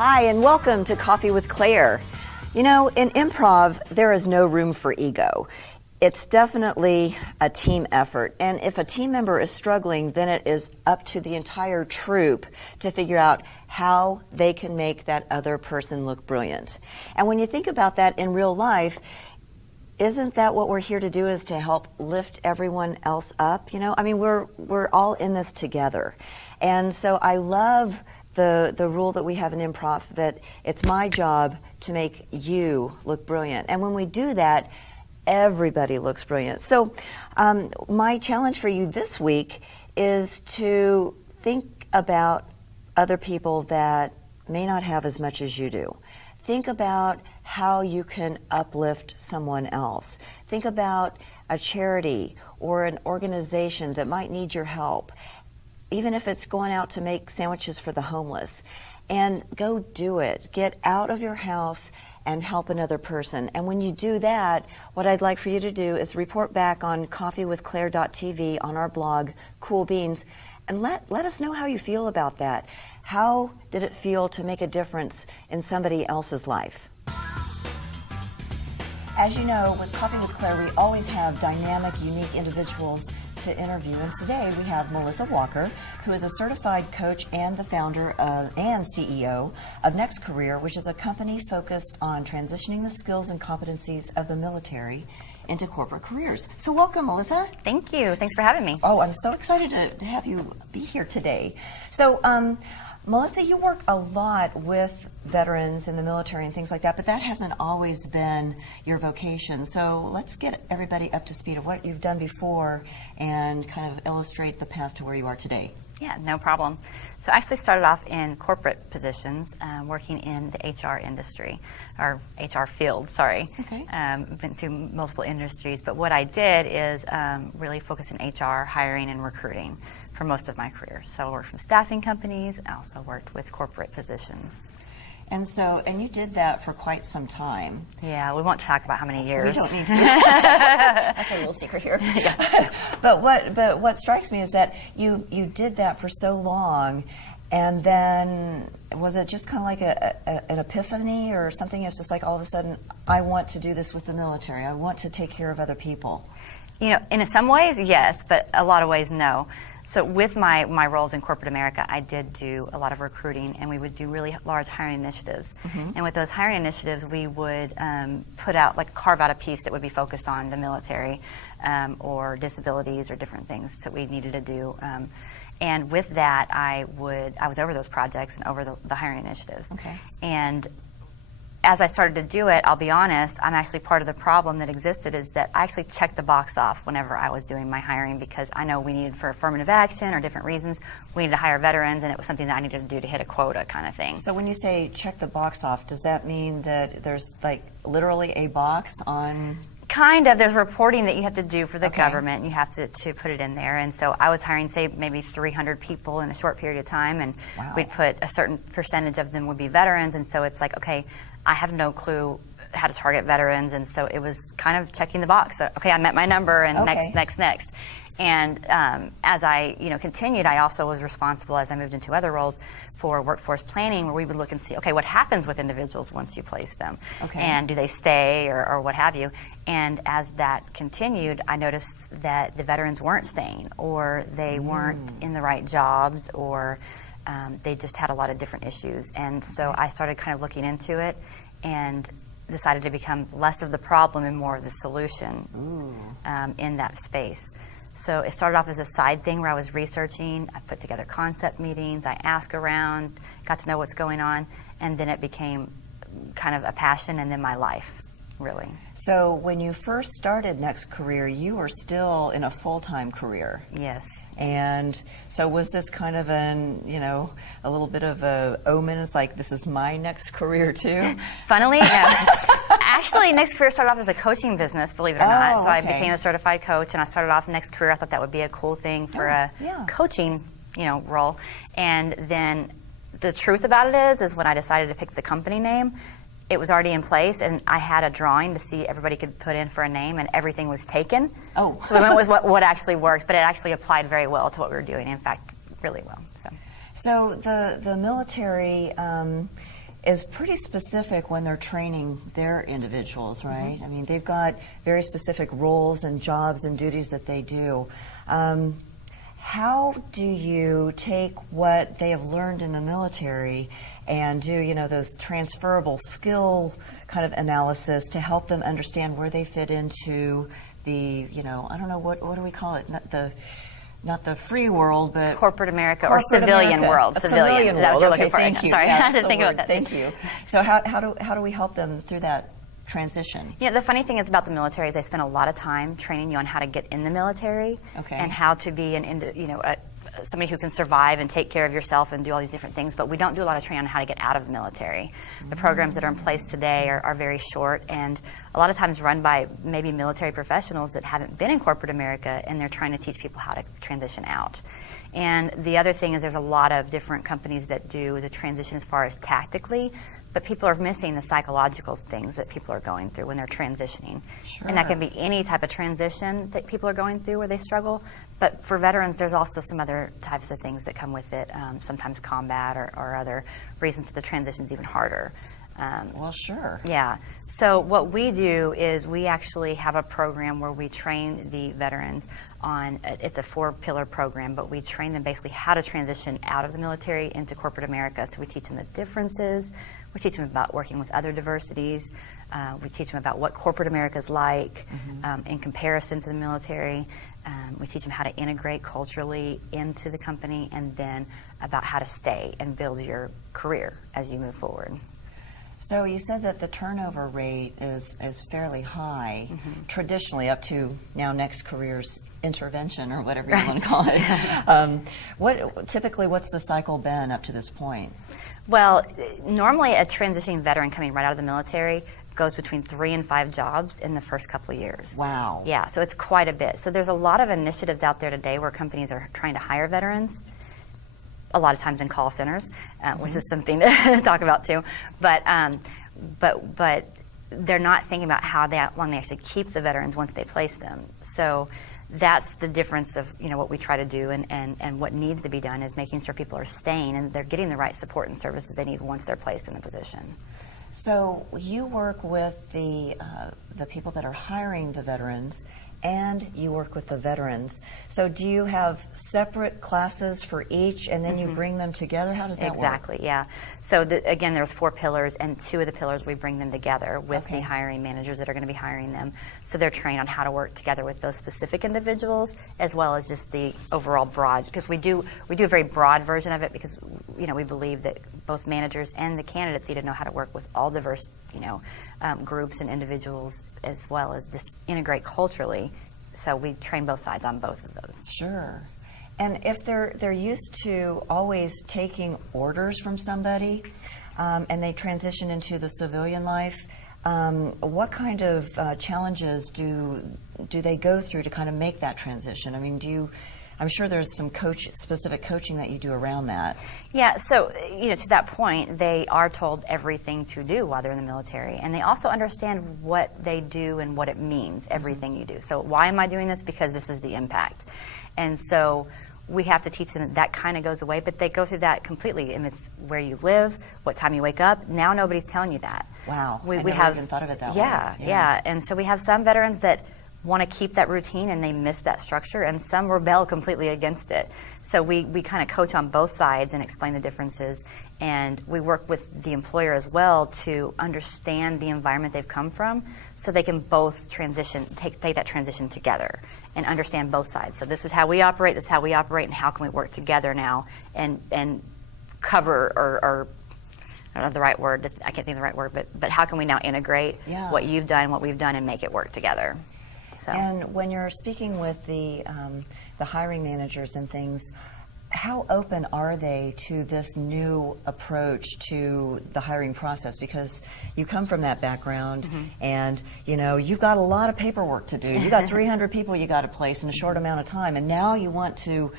Hi, and welcome to Coffee with Claire. You know, in improv, there is no room for ego. It's definitely a team effort, and if a team member is struggling, then it is up to the entire troupe to figure out how they can make that other person look brilliant. And when you think about that in real life, isn't that what we're here to do, is to help lift everyone else up? You know, I mean, we're all in this together. And so I love the rule that we have in improv, that it's my job to make you look brilliant. And when we do that, everybody looks brilliant. So my challenge for you this week is to think about other people that may not have as much as you do. Think about how you can uplift someone else. Think about a charity or an organization that might need your help, even if it's going out to make sandwiches for the homeless. And go do it. Get out of your house and help another person. And when you do that, what I'd like for you to do is report back on coffeewithclaire.tv on our blog, Cool Beans, and let us know how you feel about that. How did it feel to make a difference in somebody else's life? As you know, with Coffee with Claire, we always have dynamic, unique individuals to interview. And today we have Melissa Walker, who is a certified coach and the founder and CEO of Next Career, which is a company focused on transitioning the skills and competencies of the military into corporate careers. So welcome, Melissa. Thank you. Thanks for having me. Oh, I'm so excited to have you be here today. So, Melissa, you work a lot with veterans in the military and things like that, but that hasn't always been your vocation. So let's get everybody up to speed of what you've done before and kind of illustrate the path to where you are today. Yeah, no problem. So I actually started off in corporate positions, working in the HR industry, or HR field, sorry. Okay. Been through multiple industries, but what I did is really focus in HR, hiring and recruiting for most of my career. So I worked from staffing companies, I also worked with corporate positions. And you did that for quite some time. Yeah, we won't talk about how many years. We don't need to. That's a little secret here. Yeah. But what strikes me is that you did that for so long, and then was it just kind of like an epiphany or something? It's just like all of a sudden, I want to do this with the military. I want to take care of other people. You know, in some ways, yes, but a lot of ways, no. So with my roles in corporate America, I did do a lot of recruiting, and we would do really large hiring initiatives. Mm-hmm. And with those hiring initiatives, we would carve out a piece that would be focused on the military or disabilities or different things that we needed to do. And with that, I was over those projects and over the hiring initiatives. Okay. And as I started to do it, I'll be honest, I'm actually part of the problem that existed, is that I actually checked the box off whenever I was doing my hiring, because I know we needed, for affirmative action or different reasons, we needed to hire veterans, and it was something that I needed to do to hit a quota kind of thing. So when you say check the box off, does that mean that there's like literally a box on? Kind of. There's reporting that you have to do for the government, and you have to put it in there. And so I was hiring, say, maybe 300 people in a short period of time, and we'd put a certain percentage of them would be veterans, and so it's like, okay, I have no clue how to target veterans, and so it was kind of checking the box. So, okay, I met my number, and next. And as I continued, I also was responsible, as I moved into other roles, for workforce planning, where we would look and see, okay, what happens with individuals once you place them? Okay. And do they stay or what have you? And as that continued, I noticed that the veterans weren't staying, or they weren't in the right jobs, or they just had a lot of different issues. And so I started kind of looking into it and decided to become less of the problem and more of the solution in that space. So it started off as a side thing where I was researching. I put together concept meetings. I asked around, got to know what's going on, and then it became kind of a passion and then my life, really. So when you first started Next Career, you were still in a full-time career. Yes. And so was this kind of a little bit of a omen? It's like, this is my next career too? Funnily, no. Actually, Next Career started off as a coaching business, believe it or not. So I became a certified coach, and I started off Next Career. I thought that would be a cool thing for a coaching, role. And then the truth about it is when I decided to pick the company name, it was already in place, and I had a drawing to see everybody could put in for a name, and everything was taken. Oh. So we went with what actually worked, but it actually applied very well to what we were doing. In fact, really well. So the military, is pretty specific when they're training their individuals, right? I mean, they've got very specific roles and jobs and duties that they do. How do you take what they have learned in the military and do, you know, those transferable skill kind of analysis to help them understand where they fit into the, you know, I don't know, what do we call it? Not the free world, but corporate America or civilian world. Civilian world. That's what you're Okay, looking for. thank you. Sorry, Yeah, I had to think about that. Thank you. So how do we help them through that transition? Yeah, the funny thing is about the military is they spend a lot of time training you on how to get in the military and how to be somebody who can survive and take care of yourself and do all these different things, but we don't do a lot of training on how to get out of the military. The programs that are in place today are very short and a lot of times run by maybe military professionals that haven't been in corporate America, and they're trying to teach people how to transition out. And the other thing is there's a lot of different companies that do the transition as far as tactically, but people are missing the psychological things that people are going through when they're transitioning. Sure. And that can be any type of transition that people are going through where they struggle. But for veterans, there's also some other types of things that come with it, sometimes combat or other reasons that the transition is even harder. Well, sure. Yeah. So what we do is we actually have a program where we train the veterans on, it's a 4-pillar program, but we train them basically how to transition out of the military into corporate America. So we teach them the differences. We teach them about working with other diversities. We teach them about what corporate America is like in comparison to the military. We teach them how to integrate culturally into the company, and then about how to stay and build your career as you move forward. So you said that the turnover rate is fairly high, traditionally up to now Next Careers intervention or whatever you want to call it. What's the cycle been up to this point? Well, normally a transitioning veteran coming right out of the military goes between 3 and 5 jobs in the first couple of years. Wow. Yeah, so it's quite a bit. So there's a lot of initiatives out there today where companies are trying to hire veterans, a lot of times in call centers, which is something to talk about too. But they're not thinking about how long they actually keep the veterans once they place them. So that's the difference of what we try to do and what needs to be done is making sure people are staying and they're getting the right support and services they need once they're placed in a position. So you work with the people that are hiring the veterans, and you work with the veterans. So do you have separate classes for each, and then you bring them together? How does that work? Exactly, yeah. So again, there's 4 pillars, and 2 of the pillars we bring them together with the hiring managers that are going to be hiring them. So they're trained on how to work together with those specific individuals, as well as just the overall broad, because we do a very broad version of it, because we believe that both managers and the candidates need to know how to work with all diverse groups and individuals, as well as just integrate culturally. So we train both sides on both of those. Sure. And if they're used to always taking orders from somebody, and they transition into the civilian life, what kind of challenges do they go through to kind of make that transition? I mean, I'm sure there's some specific coaching that you do around that. Yeah, so to that point, they are told everything to do while they're in the military, and they also understand what they do and what it means, everything you do. So why am I doing this? Because this is the impact. And so we have to teach them that kind of goes away, but they go through that completely. And it's where you live, what time you wake up. Now nobody's telling you that. Wow, I never even thought of it that way. Yeah. And so we have some veterans that want to keep that routine and they miss that structure, and some rebel completely against it. So we kind of coach on both sides and explain the differences, and we work with the employer as well to understand the environment they've come from, so they can both take that transition together and understand both sides. So this is how we operate, and how can we work together now and cover or I don't know the right word, I can't think of the right word, but how can we now integrate what you've done, what we've done, and make it work together? So. And when you're speaking with the hiring managers and things, how open are they to this new approach to the hiring process? Because you come from that background, and you've got a lot of paperwork to do. You got 300 people you got to place in a short amount of time, and now you want to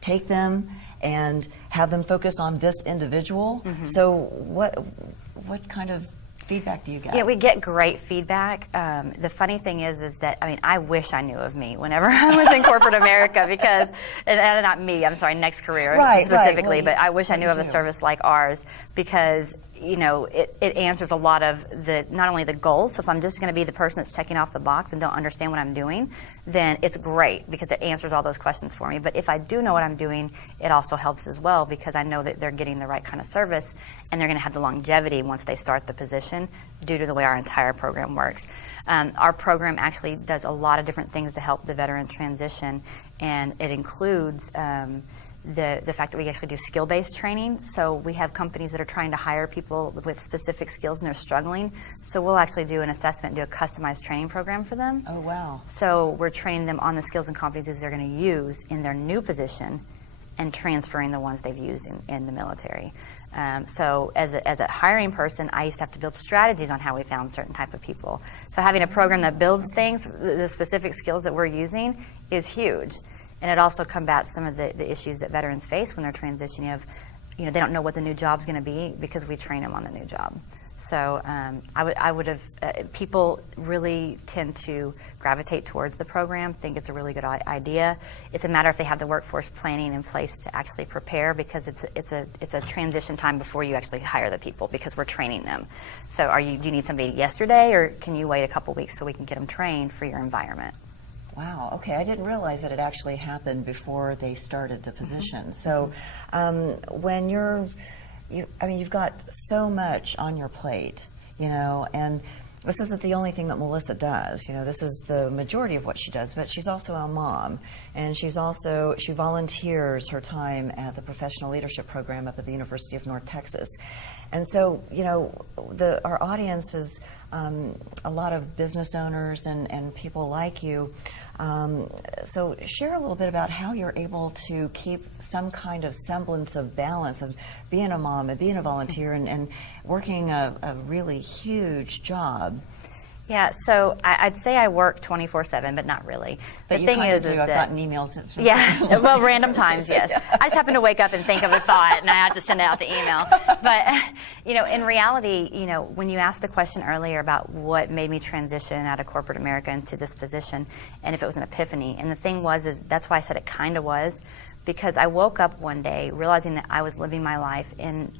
take them and have them focus on this individual. So what kind of feedback do you get? Yeah, we get great feedback. The funny thing is that, I mean, I wish I knew of me whenever I was in corporate America because, and not me, I'm sorry, Next Career specifically, Well, but I wish I knew of a do. service like ours because, you know, it answers a lot of not only the goals, so if I'm just going to be the person that's checking off the box and don't understand what I'm doing, then it's great because it answers all those questions for me. But if I do know what I'm doing, it also helps as well because I know that they're getting the right kind of service and they're going to have the longevity once they start the position due to the way our entire program works. Our program actually does a lot of different things to help the veteran transition, and it includes the fact that we actually do skill-based training. So we have companies that are trying to hire people with specific skills and they're struggling. So we'll actually do an assessment, do a customized training program for them. Oh, wow. So we're training them on the skills and competencies they're going to use in their new position and transferring the ones they've used in the military. So as a hiring person, I used to have to build strategies on how we found certain type of people. So having a program that builds things, the specific skills that we're using is huge. And it also combats some of the issues that veterans face when they're transitioning of, you know, they don't know what the new job's going to be because we train them on the new job. So I would have, people really tend to gravitate towards the program, think it's a really good idea. It's a matter if they have the workforce planning in place to actually prepare because it's a transition time before you actually hire the people because we're training them. So do you need somebody yesterday or can you wait a couple weeks so we can get them trained for your environment? Wow, okay. I didn't realize that it actually happened before they started the position. So when you've got so much on your plate, you know, and this isn't the only thing that Melissa does. You know, this is the majority of what she does, but she's also a mom, and she volunteers her time at the Professional Leadership Program up at the University of North Texas. And so, you know, our audience is a lot of business owners and people like you. So share a little bit about how you're able to keep some kind of semblance of balance of being a mom and being a volunteer and working a really huge job. Yeah, so I'd say I work 24/7, but not really. But the thing is I've that gotten emails. yeah, well, random times, yes. I just happen to wake up and think of a thought, and I have to send out the email. But you know, in reality, you know, when you asked the question earlier about what made me transition out of corporate America into this position, and if it was an epiphany, and the thing is that's why I said it kind of was. Because I woke up one day realizing that I was living my life in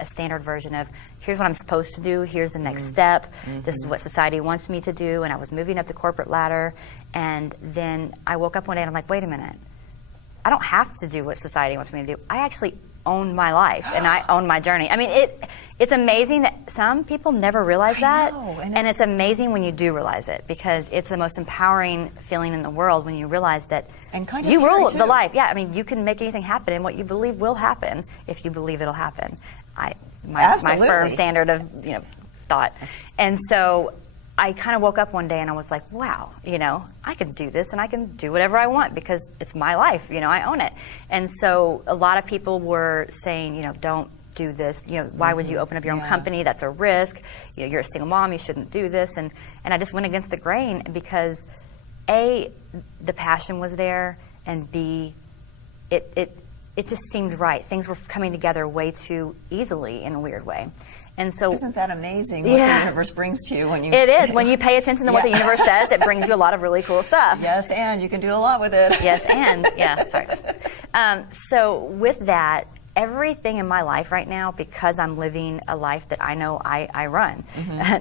a standard version of here's what I'm supposed to do, here's the next step, this is what society wants me to do, and I was moving up the corporate ladder, and then I woke up one day and I'm like, wait a minute, I don't have to do what society wants me to do. I actually own my life and I own my journey. I mean, it's amazing that some people never realize that, and it's amazing when you do realize it because it's the most empowering feeling in the world when you realize that and kind of you scary rule too. the life. Yeah, I mean, you can make anything happen, and what you believe will happen if you believe it'll happen. My firm standard of thought, and so I kind of woke up one day and I was like, wow, you know, I can do this and I can do whatever I want because it's my life, you know, I own it. And so a lot of people were saying, you know, don't do this, you know, why would you open up your own company? That's a risk. You know, you're a single mom, you shouldn't do this. And I just went against the grain because A, the passion was there, and B, it just seemed right. Things were coming together way too easily in a weird way. And so, isn't that amazing what the universe brings to you when you... It is. When you pay attention to what the universe says, it brings you a lot of really cool stuff. Yes, and you can do a lot with it. Yes, and, yeah, sorry. So with that, everything in my life right now, because I'm living a life that I know I run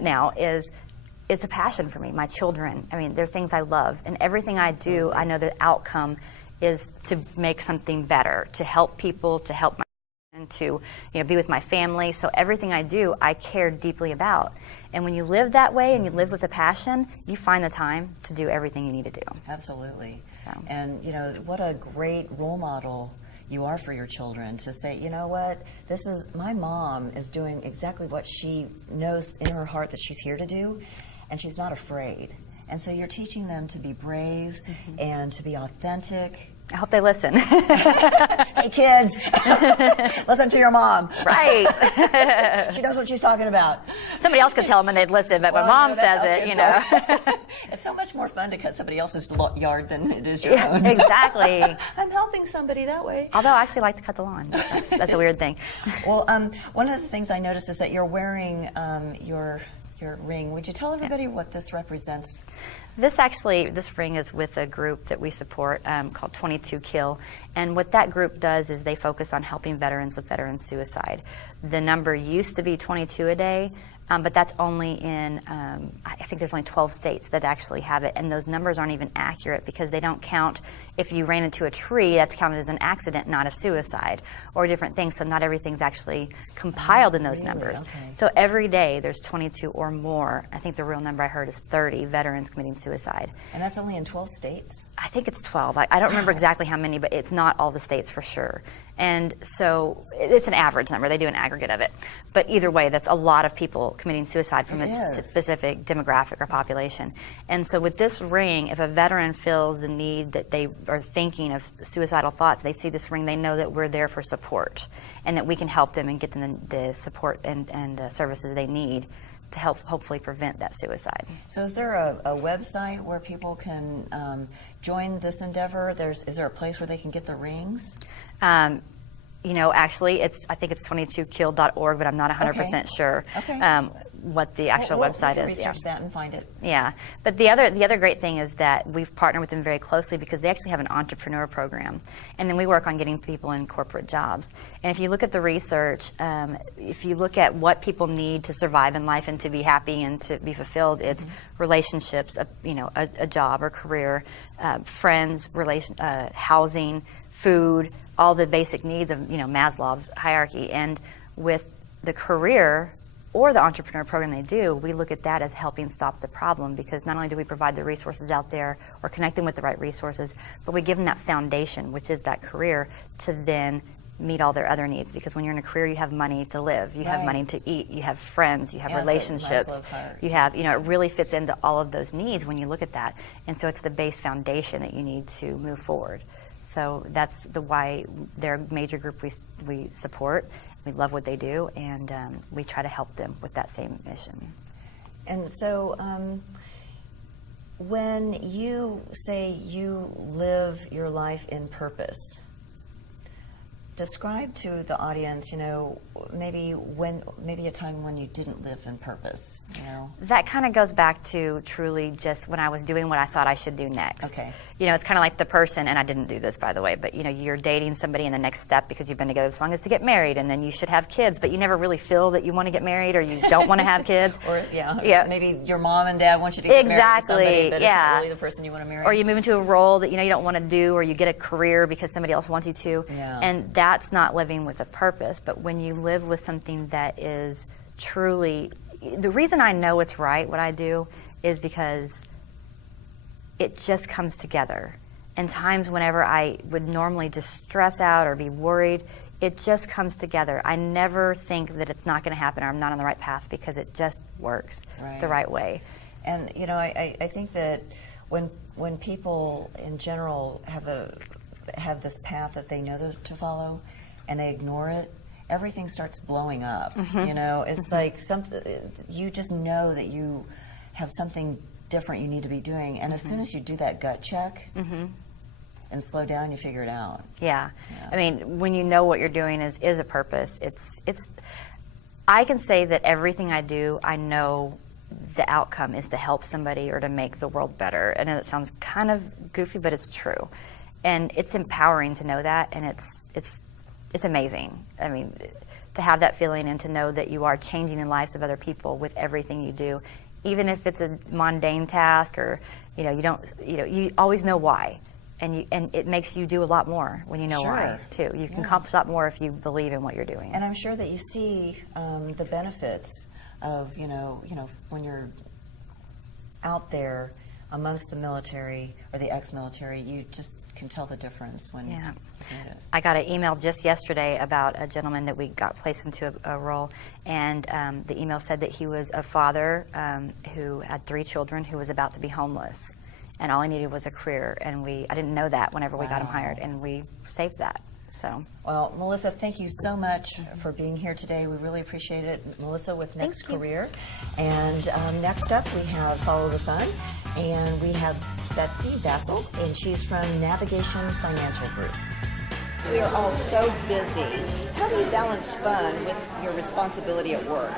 now, it's a passion for me. My children, I mean, they're things I love. And everything I do, I know the outcome is to make something better, to help people, to help my and to be with my family. So everything I do, I care deeply about. And when you live that way and you live with a passion, you find the time to do everything you need to do. Absolutely. So. And what a great role model you are for your children to say, you know what, my mom is doing exactly what she knows in her heart that she's here to do, and she's not afraid. And so you're teaching them to be brave and to be authentic I hope they listen. Hey, kids, listen to your mom. Right. She knows what she's talking about. Somebody else could tell them and they'd listen, but when Well, mom you know, says that's it, okay, you know. It's so much more fun to cut somebody else's yard than it is your Yeah, own. exactly. I'm helping somebody that way. Although I actually like to cut the lawn. That's a weird thing. Well, one of the things I noticed is that you're wearing your ring. Would you tell everybody what this represents? This ring is with a group that we support called 22 Kill. And what that group does is they focus on helping veterans with veteran suicide. The number used to be 22 a day, but that's only in, I think there's only 12 states that actually have it. And those numbers aren't even accurate because they don't count if you ran into a tree, that's counted as an accident, not a suicide, or different things. So not everything's actually compiled in those Really? numbers. Okay. So every day there's 22 or more. I think the real number I heard is 30 veterans committing suicide. And that's only in 12 states? I think it's 12. I don't remember exactly how many, but it's not all the states for sure. And so it's an average number. They do an aggregate of it. But either way, that's a lot of people committing suicide from It its is. specific demographic or population. And so with this ring, if a veteran feels the need that they are thinking of suicidal thoughts, they see this ring, they know that we're there for support and that we can help them and get them the support and services they need to help hopefully prevent that suicide. So is there a website where people can join this endeavor? Is there a place where they can get the rings? You know, actually, I think it's 22kill.org, but I'm not 100% Okay. sure Okay. what the actual We'll website we can is. research that and find it. Yeah, but the other great thing is that we've partnered with them very closely because they actually have an entrepreneur program, and then we work on getting people in corporate jobs. And if you look at the research, if you look at what people need to survive in life and to be happy and to be fulfilled, it's relationships, a job or career, friends, housing, food, all the basic needs of Maslow's hierarchy. And with the career or the entrepreneur program they do, we look at that as helping stop the problem because not only do we provide the resources out there or connect them with the right resources, but we give them that foundation, which is that career, to then meet all their other needs. Because when you're in a career, you have money to live, you have Right. money to eat, you have friends, you have Yeah, it's like relationships, Maslow's hierarchy. you have, it really fits into all of those needs when you look at that. And so it's the base foundation that you need to move forward. So that's why they're a major group we support. We love what they do, and we try to help them with that same mission. And so when you say you live your life in purpose, describe to the audience, maybe a time when you didn't live in purpose, That kind of goes back to truly just when I was doing what I thought I should do next. Okay. It's kind of like the person, and I didn't do this, by the way, but you're dating somebody, and the next step, because you've been together as long as to get married, and then you should have kids, but you never really feel that you want to get married or you don't want to have kids. Or Yeah. maybe your mom and dad want you to get married to somebody, Exactly, but yeah. it's not really the person you want to marry. Or you move into a role that you don't want to do, or you get a career because somebody else wants you to. Yeah. And that's not living with a purpose. But when you live with something that is truly, the reason I know it's right what I do is because it just comes together. And times whenever I would normally just stress out or be worried, it just comes together. I never think that it's not going to happen or I'm not on the right path because it just works the right way. And I think that when people in general have this path that they know to follow, and they ignore it, everything starts blowing up. It's like you just know that you have something different you need to be doing, and as soon as you do that gut check and slow down, you figure it out. Yeah. I mean, when you know what you're doing is a purpose, it's. I can say that everything I do, I know the outcome is to help somebody or to make the world better. I know that sounds kind of goofy, but it's true, and it's empowering to know that, and it's amazing. I mean, to have that feeling and to know that you are changing the lives of other people with everything you do, even if it's a mundane task or you always know why, and it makes you do a lot more when you know why too. You can accomplish a lot more if you believe in what you're doing. And I'm sure that you see the benefits of when you're out there amongst the military or the ex-military, you just can tell the difference when you get it. I got an email just yesterday about a gentleman that we got placed into a role, and the email said that he was a father who had 3 children who was about to be homeless. and all I needed was a career. And I didn't know that whenever we got him hired, and we saved that. So. Well, Melissa, thank you so much for being here today. We really appreciate it. Melissa with Next Career. And next up, we have Follow the Fun. And we have Betsy Vassell, and she's from Navigation Financial Group. We are all so busy. How do you balance fun with your responsibility at work?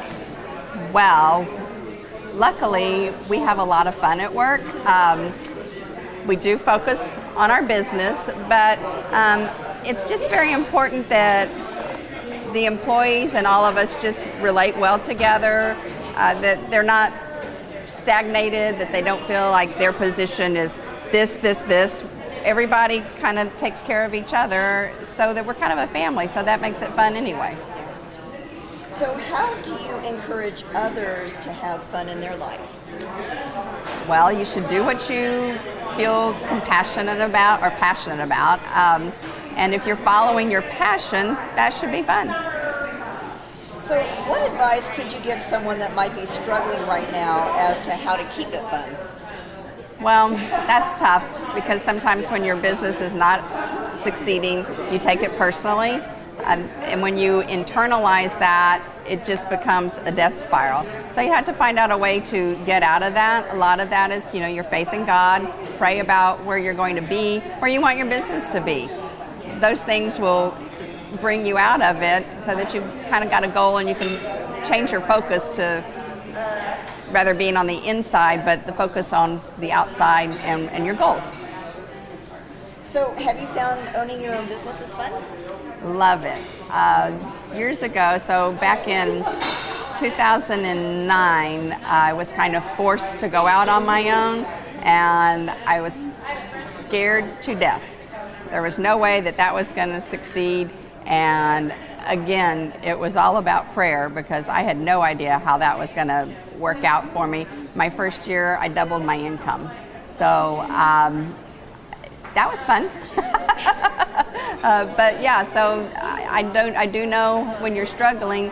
Well, luckily, we have a lot of fun at work. We do focus on our business, but it's just very important that the employees and all of us just relate well together, that they're not stagnated, that they don't feel like their position is this. Everybody kind of takes care of each other so that we're kind of a family, so that makes it fun anyway. So how do you encourage others to have fun in their life? Well, you should do what you feel compassionate about or passionate about. And if you're following your passion, that should be fun. So what advice could you give someone that might be struggling right now as to how to keep it fun? Well, that's tough because sometimes when your business is not succeeding, you take it personally. And when you internalize that, it just becomes a death spiral. So you have to find out a way to get out of that. A lot of that is, your faith in God. Pray about where you're going to be, where you want your business to be. Those things will bring you out of it so that you've kind of got a goal and you can change your focus to rather being on the inside, but the focus on the outside and your goals. So have you found owning your own business is fun? Love it. Years ago, so back in 2009, I was kind of forced to go out on my own, and I was scared to death. There was no way that was going to succeed, and again, it was all about prayer because I had no idea how that was going to work out for me. My first year, I doubled my income. So that was fun. But yeah, so I do know when you're struggling,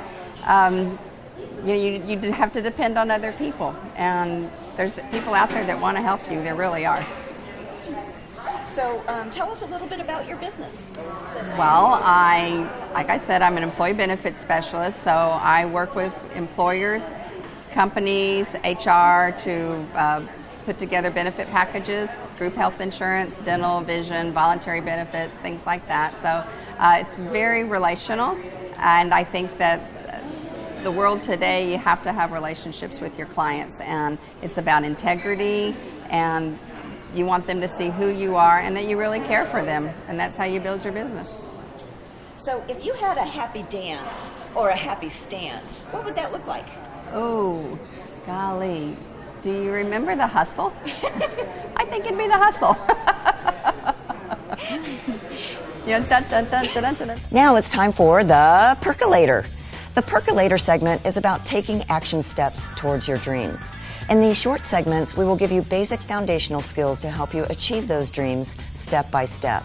you have to depend on other people. And there's people out there that want to help you. There really are. So tell us a little bit about your business. Well, like I said, I'm an employee benefits specialist, so I work with employers, companies, HR to put together benefit packages, group health insurance, dental, vision, voluntary benefits, things like that. So it's very relational, and I think that the world today, you have to have relationships with your clients, and it's about integrity, and you want them to see who you are and that you really care for them, and that's how you build your business. So if you had a happy dance or a happy stance, what would that look like? Oh, golly. Do you remember The Hustle? I think it'd be The Hustle. Now it's time for the Percolator. The Percolator segment is about taking action steps towards your dreams. In these short segments, we will give you basic foundational skills to help you achieve those dreams step by step.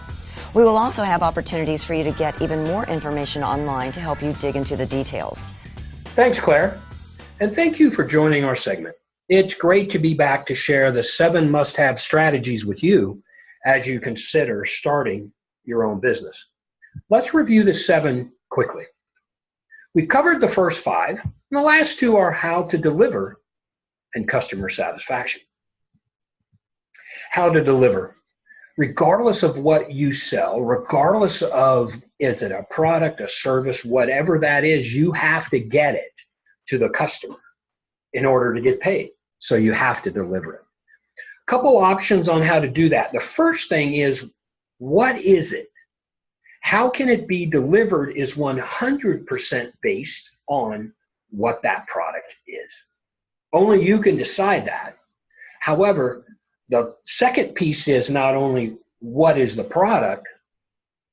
We will also have opportunities for you to get even more information online to help you dig into the details. Thanks, Claire. And thank you for joining our segment. It's great to be back to share the 7 must-have strategies with you as you consider starting your own business. Let's review the 7 quickly. We've covered the first 5, and the last 2 are how to deliver and customer satisfaction. How to deliver. Regardless of what you sell, regardless of is it a product, a service, whatever that is, you have to get it to the customer in order to get paid. So you have to deliver it. A couple options on how to do that. The first thing is, what is it? How can it be delivered is 100% based on what that product is. Only you can decide that. However, the second piece is not only what is the product,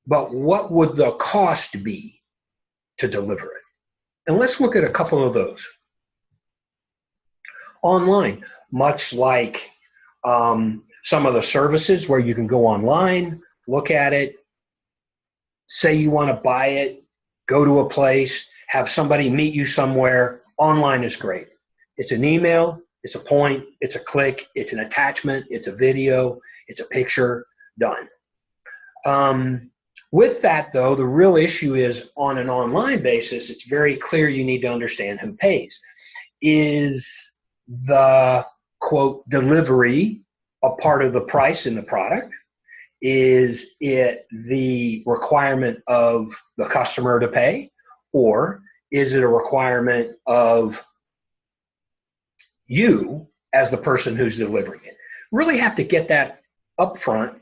but what would the cost be to deliver it? And let's look at a couple of those. Online, much like some of the services where you can go online, look at it, say you want to buy it, go to a place, have somebody meet you somewhere. Online is great. It's an email, It's a point, it's a click, it's an attachment, it's a video, it's a picture, done. With that, though, the real issue is on an online basis, it's very clear you need to understand who pays. Is the, quote, delivery a part of the price in the product? Is it the requirement of the customer to pay? Or is it a requirement of you as the person who's delivering it? Really have to get that up front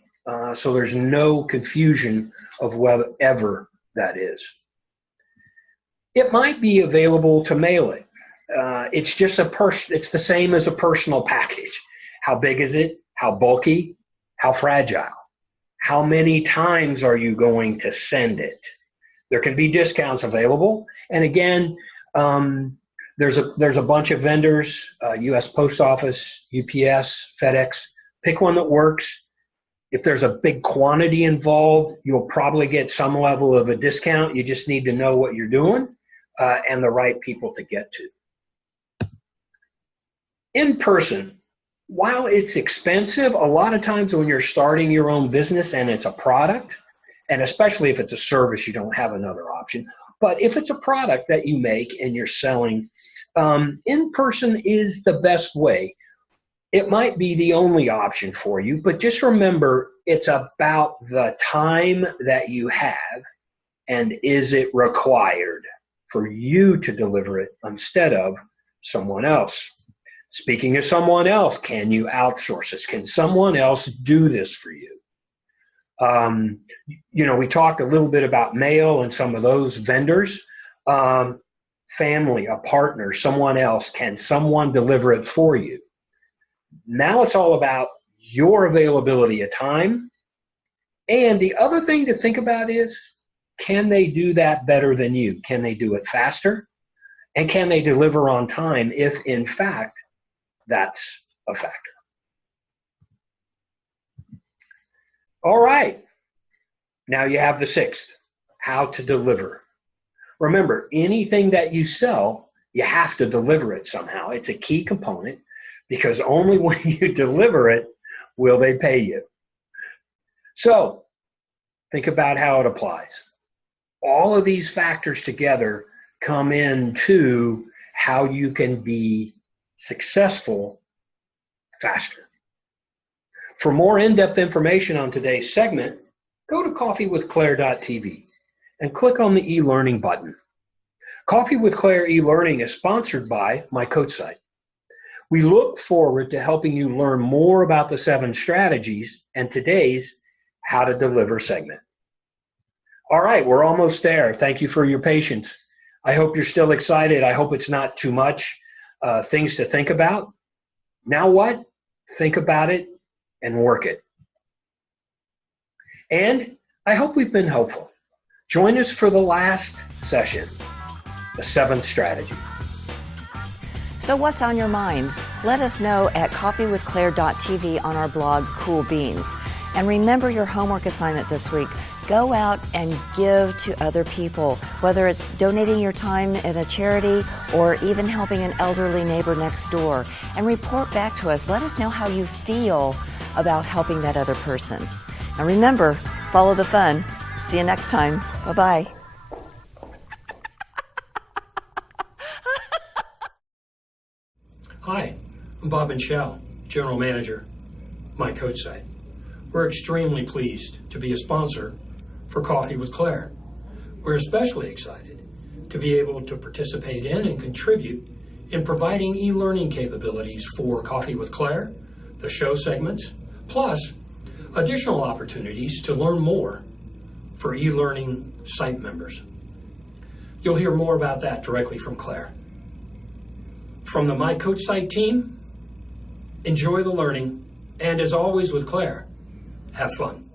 so there's no confusion of whatever that is. It might be available to mail it. It's just it's the same as a personal package. How big is it? How bulky? How fragile? How many times are you going to send it? There can be discounts available. And again, there's a bunch of vendors, U.S. Post Office, UPS, FedEx. Pick one that works. If there's a big quantity involved, you'll probably get some level of a discount. You just need to know what you're doing and the right people to get to. In person, while it's expensive, a lot of times when you're starting your own business and it's a product, and especially if it's a service, you don't have another option. But if it's a product that you make and you're selling, in person is the best way. It might be the only option for you, but just remember it's about the time that you have and is it required for you to deliver it instead of someone else. Speaking of someone else, can you outsource this? Can someone else do this for you? We talked a little bit about mail and some of those vendors. Family, a partner, someone else. Can someone deliver it for you? Now it's all about your availability of time. And the other thing to think about is, can they do that better than you? Can they do it faster? And can they deliver on time if, in fact, that's a factor? All right. Now you have the sixth, how to deliver. Remember, anything that you sell, you have to deliver it somehow. It's a key component because only when you deliver it will they pay you. So think about how it applies. All of these factors together come into how you can be successful faster. For more in-depth information on today's segment, go to coffeewithclaire.tv and click on the e-learning button. Coffee with Claire e-learning is sponsored by My Coach Site. We look forward to helping you learn more about the 7 strategies and today's how to deliver segment. All right, we're almost there. Thank you for your patience. I hope you're still excited. I hope it's not too much things to think about. Now what? Think about it and work it. And I hope we've been helpful. Join us for the last session, the 7th strategy. So what's on your mind? Let us know at coffeewithclaire.tv on our blog, Cool Beans. And remember your homework assignment this week. Go out and give to other people, whether it's donating your time at a charity or even helping an elderly neighbor next door. And report back to us. Let us know how you feel about helping that other person. And remember, follow the fun. See you next time. Bye-bye. Hi, I'm Bob Minshall, General Manager, My Coach Site. We're extremely pleased to be a sponsor for Coffee with Claire. We're especially excited to be able to participate in and contribute in providing e-learning capabilities for Coffee with Claire, the show segments, plus additional opportunities to learn more for e-learning site members. You'll hear more about that directly from Claire. From the My Coach Site team, enjoy the learning, and as always with Claire, have fun.